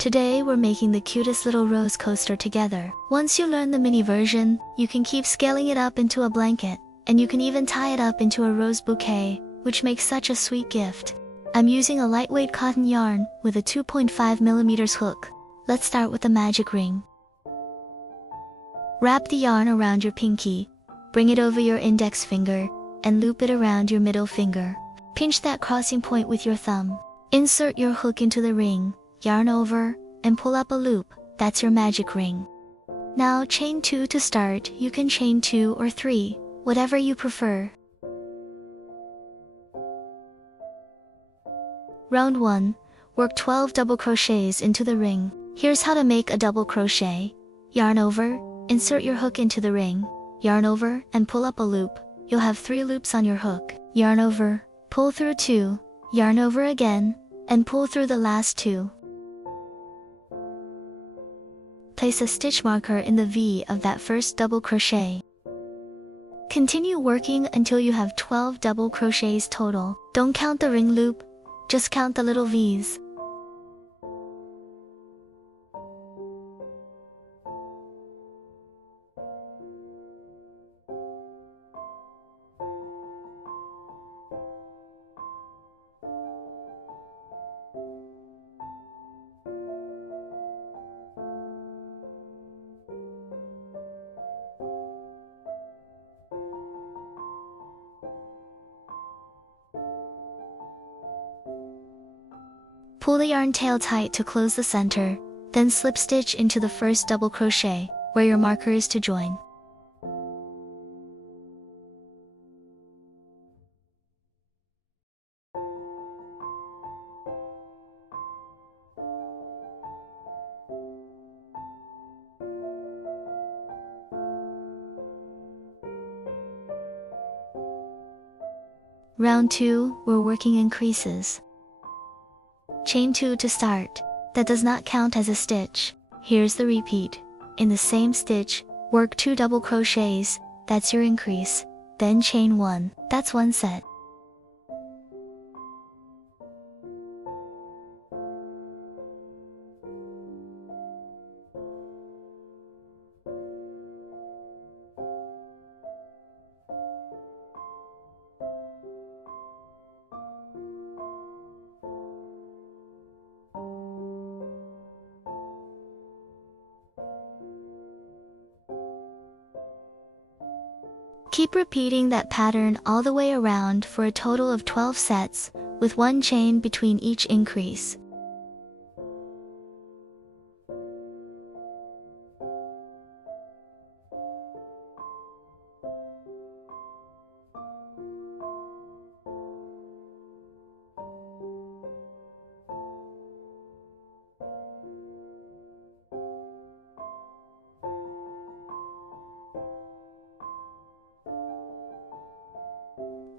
Today we're making the cutest little rose coaster together. Once you learn the mini version, you can keep scaling it up into a blanket, and you can even tie it up into a rose bouquet, which makes such a sweet gift. I'm using a lightweight cotton yarn with a 2.5mm hook. Let's start with the magic ring. Wrap the yarn around your pinky, bring it over your index finger, and loop it around your middle finger. Pinch that crossing point with your thumb. Insert your hook into the ring, yarn over, and pull up a loop. That's your magic ring. Now chain 2 to start. You can chain 2 or 3, whatever you prefer. Round 1. Work 12 double crochets into the ring. Here's how to make a double crochet. Yarn over, insert your hook into the ring, yarn over, and pull up a loop. You'll have 3 loops on your hook. Yarn over, pull through 2, yarn over again, and pull through the last 2. Place a stitch marker in the V of that first double crochet. Continue working until you have 12 double crochets total. Don't count the ring loop, just count the little V's. Pull the yarn tail tight to close the center, then slip stitch into the first double crochet, where your marker is to join. Round 2, we're working increases. Chain 2 to start. That does not count as a stitch. Here's the repeat. In the same stitch, work 2 double crochets, that's your increase. Then chain 1, that's one set. Keep repeating that pattern all the way around for a total of 12 sets, with 1 chain between each increase.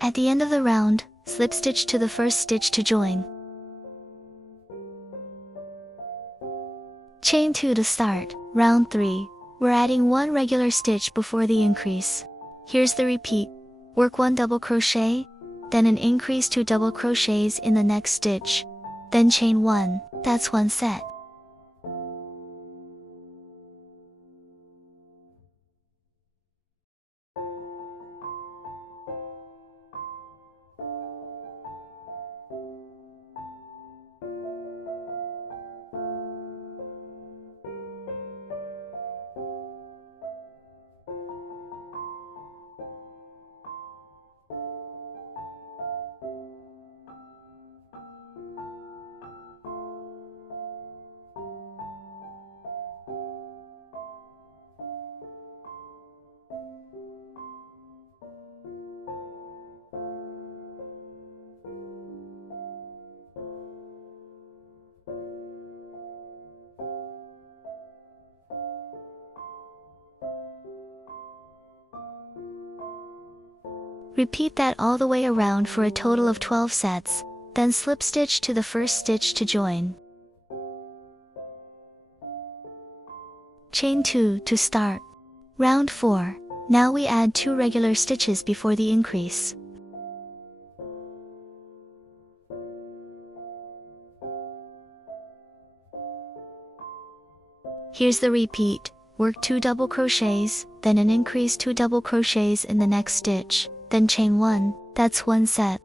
At the end of the round, slip stitch to the first stitch to join. Chain 2 to start. Round 3, we're adding 1 regular stitch before the increase. Here's the repeat. Work 1 double crochet, then an increase 2 double crochets in the next stitch. Then chain 1, that's one set. Repeat that all the way around for a total of 12 sets, then slip stitch to the first stitch to join. Chain 2 to start. Round 4. Now we add 2 regular stitches before the increase. Here's the repeat. Work 2 double crochets, then an increase 2 double crochets in the next stitch, then chain 1, that's 1 set.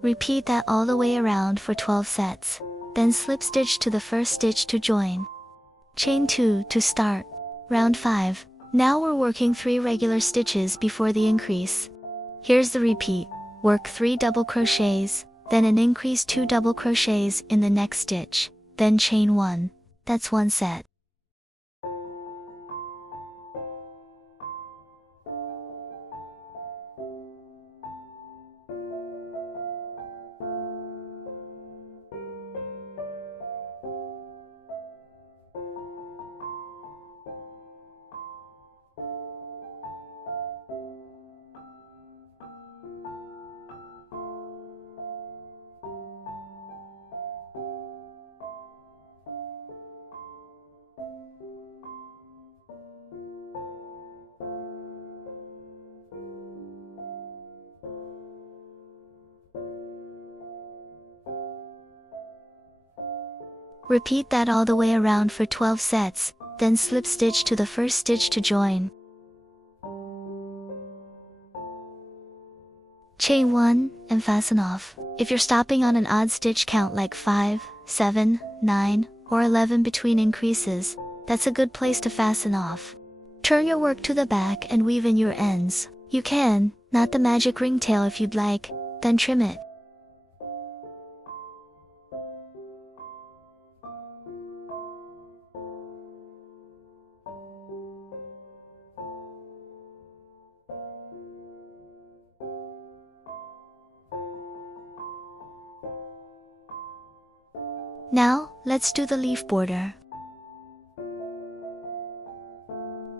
Repeat that all the way around for 12 sets, then slip stitch to the first stitch to join. Chain 2 to start. Round 5. Now we're working 3 regular stitches before the increase. Here's the repeat. Work 3 double crochets, then an increase 2 double crochets in the next stitch, then chain 1. That's 1 set. Repeat that all the way around for 12 sets, then slip stitch to the first stitch to join. Chain 1 and fasten off. If you're stopping on an odd stitch count like 5, 7, 9, or 11 between increases, that's a good place to fasten off. Turn your work to the back and weave in your ends. You can, not the magic ringtail if you'd like, then trim it. Now, let's do the leaf border.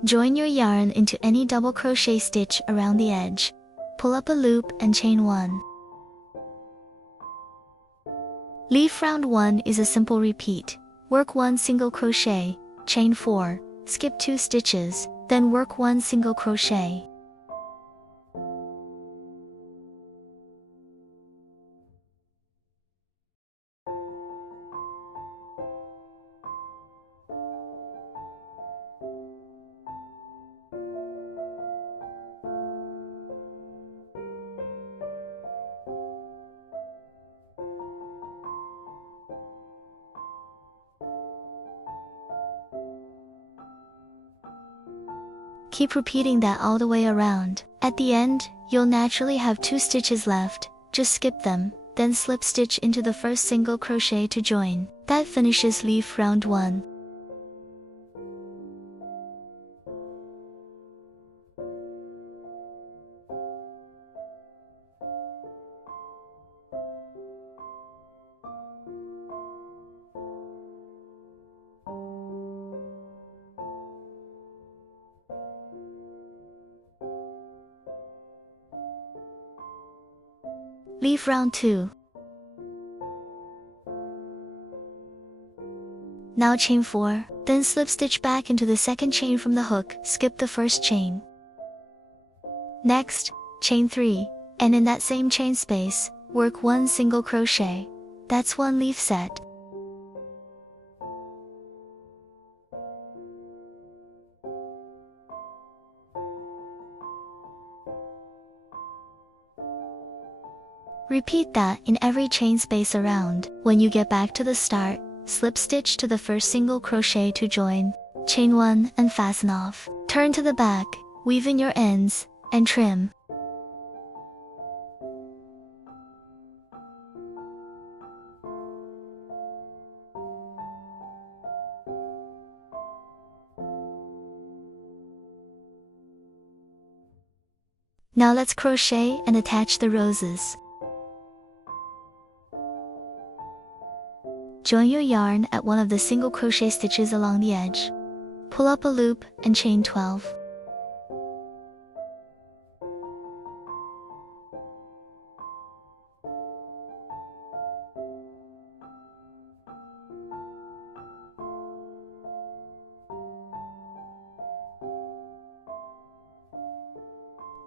Join your yarn into any double crochet stitch around the edge. Pull up a loop and chain 1. Leaf round 1 is a simple repeat. Work 1 single crochet, chain 4, skip 2 stitches, then work 1 single crochet. Keep repeating that all the way around. At the end, you'll naturally have 2 stitches left. Just skip them, then slip stitch into the first single crochet to join. That finishes leaf round 1. Leaf round 2. Now chain 4, then slip stitch back into the second chain from the hook, skip the first chain. Next, chain 3, and in that same chain space, work 1 single crochet. That's 1 leaf set. Repeat that in every chain space around. When you get back to the start, slip stitch to the first single crochet to join, chain 1 and fasten off. Turn to the back, weave in your ends, and trim. Now let's crochet and attach the roses. Join your yarn at one of the single crochet stitches along the edge. Pull up a loop and chain 12.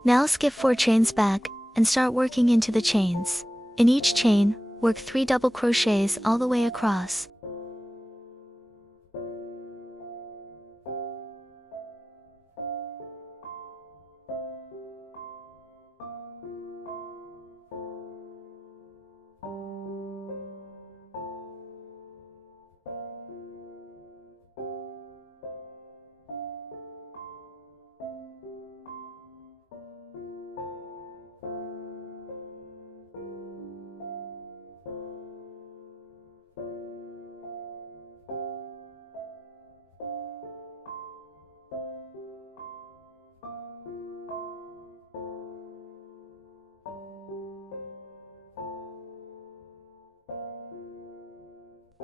Now skip 4 chains back and start working into the chains. In each chain, work 3 double crochets all the way across.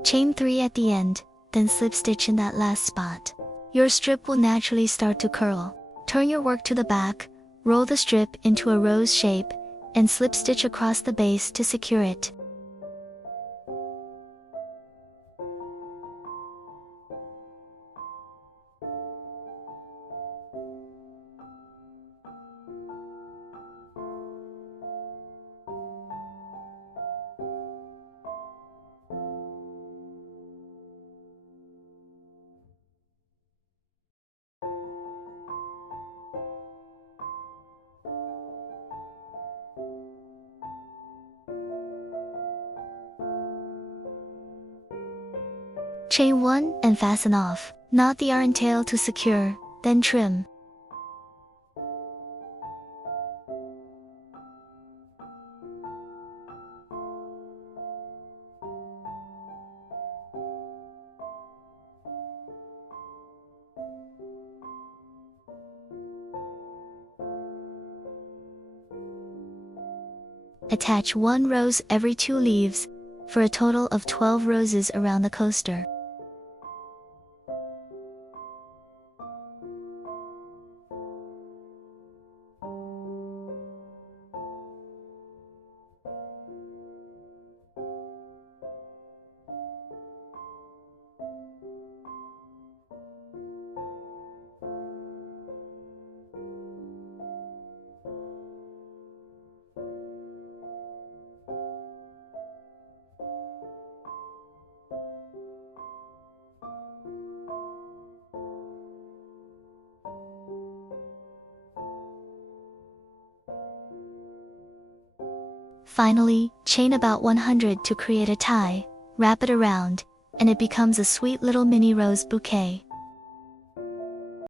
Chain 3 at the end, then slip stitch in that last spot. Your strip will naturally start to curl. Turn your work to the back, roll the strip into a rose shape, and slip stitch across the base to secure it. Chain 1 and fasten off. Knot the yarn tail to secure, then trim. Attach 1 rose every 2 leaves, for a total of 12 roses around the coaster. Finally, chain about 100 to create a tie, wrap it around, and it becomes a sweet little mini rose bouquet.